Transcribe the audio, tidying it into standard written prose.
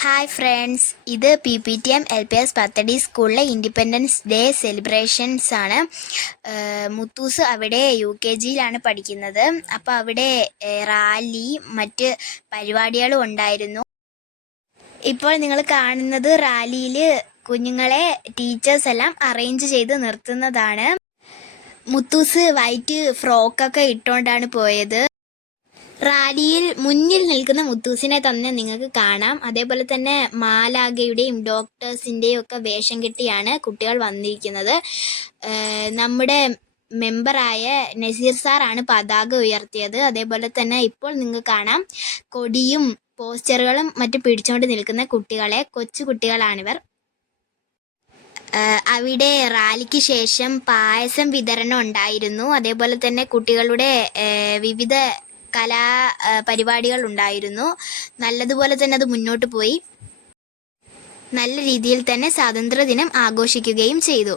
Hi friends, ഇത് PPTM LPS പത്തടി സ്കൂളിലെ independence day celebrations ആണ്. മുത്തൂസ് അവിടെ UKGയിലാണ് പഠിക്കുന്നത്. അപ്പോൾ അവിടെ റാലി മറ്റ് പരിപാടികളും ഉണ്ടായിരുന്നു. ഇപ്പോൾ നിങ്ങൾ കാണുന്നത് റാലിയിൽ കുഞ്ഞുങ്ങളെ ടീച്ചേഴ്സ് എല്ലാം അറേഞ്ച് ചെയ്ത് നിർത്തുന്നതാണ്. മുത്തൂസ് വൈറ്റ് ഫ്രോക്കൊക്കെ ഇട്ടുകൊണ്ടാണ് പോയത്. റാലിയിൽ മുന്നിൽ നിൽക്കുന്ന മുത്തൂസിനെ തന്നെ നിങ്ങൾക്ക് കാണാം. അതേപോലെ തന്നെ മാലാഖയുടെയും ഡോക്ടേഴ്സിൻ്റെയും ഒക്കെ വേഷം കെട്ടിയാണ് കുട്ടികൾ വന്നിരിക്കുന്നത്. നമ്മുടെ മെമ്പറായ നസീർ സാറാണ് പതാക ഉയർത്തിയത്. അതേപോലെ തന്നെ ഇപ്പോൾ നിങ്ങൾക്ക് കാണാം കൊടിയും പോസ്റ്ററുകളും മറ്റും പിടിച്ചുകൊണ്ട് നിൽക്കുന്ന കുട്ടികളെ, കൊച്ചു കുട്ടികളാണിവർ. അവിടെ റാലിക്ക് ശേഷം പായസം വിതരണം ഉണ്ടായിരുന്നു. അതേപോലെ തന്നെ കുട്ടികളുടെ വിവിധ പരിപാടികൾ ഉണ്ടായിരുന്നു. നല്ലതുപോലെ തന്നെ അത് മുന്നോട്ട് പോയി. നല്ല രീതിയിൽ തന്നെ സ്വാതന്ത്ര്യദിനം ആഘോഷിക്കുകയും ചെയ്തു.